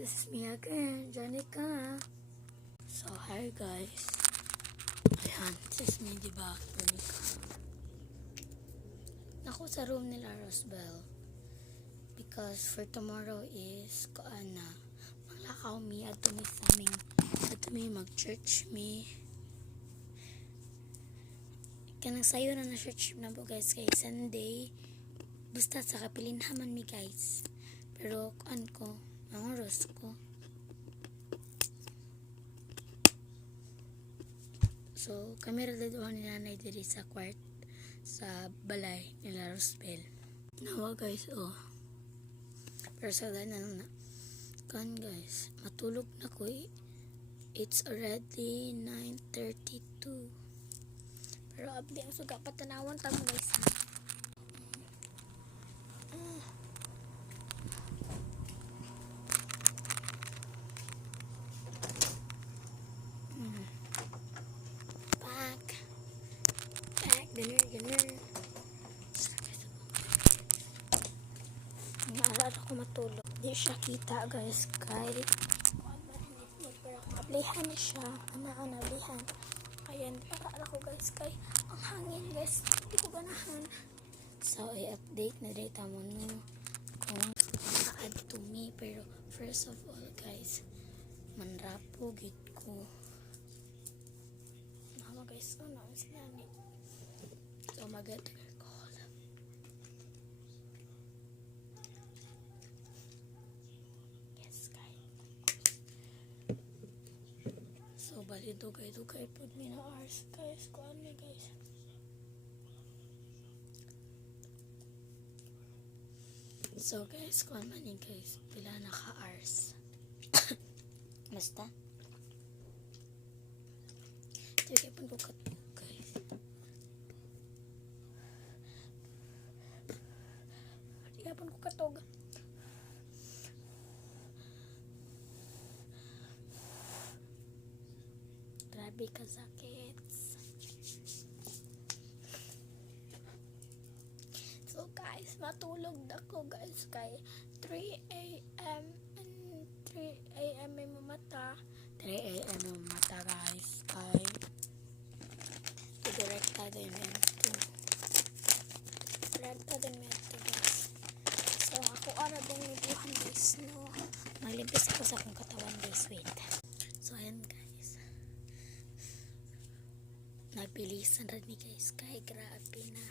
this is me again, Janica. So, hi guys. Ayan, this is me, diba? Janica. Ako sa room nila Rosbel. Because for tomorrow is, maglakaw mi, at mi mag-church mi. Kanang sayo na church na po guys, kay Sunday. Basta sa kapilinhaman mi guys. Pero ko, ang oras ko. So, kami radaduhan ni nanay diri sa kwart sa balay nila Rosbel. Nawa guys, oh. Pero sa na guys, matulog na ko eh. It's already 9:32. Pero abdi ang suga patanawan tamo guys. Ganun. Naalala ko matulog. Di siya kita guys. Kahit pero ablihan na siya. Ablihan. Kaya para ko guys. Kay ang hangin guys. Hindi ko ganahan. So i-update na data mo no. Kung maka-add to me. Pero first of all guys. Manrapo git ko. Nama guys. Ano ang sinani. So, mag-tagal ko. Yes, guys. So, bali dugay pud mi na hours, guys. Kuan mi, guys. So, guys, kuan man ni, guys. Pila na ka-hours. Basta. Sige, pun ko guys. Yapon ko katog. Grabe ka sakit. So guys, matulog na ko guys kay 3 a.m. and 3 a.m. may mamata. 3 a.m. may mamata guys. Kay direkta din ito. Direkta din ito guys. So, ako din yung guys, no? Malimpis ako sa akong katawan guys, wait. So, ayan guys. Nabilisan rin ni guys, kaya grabe na.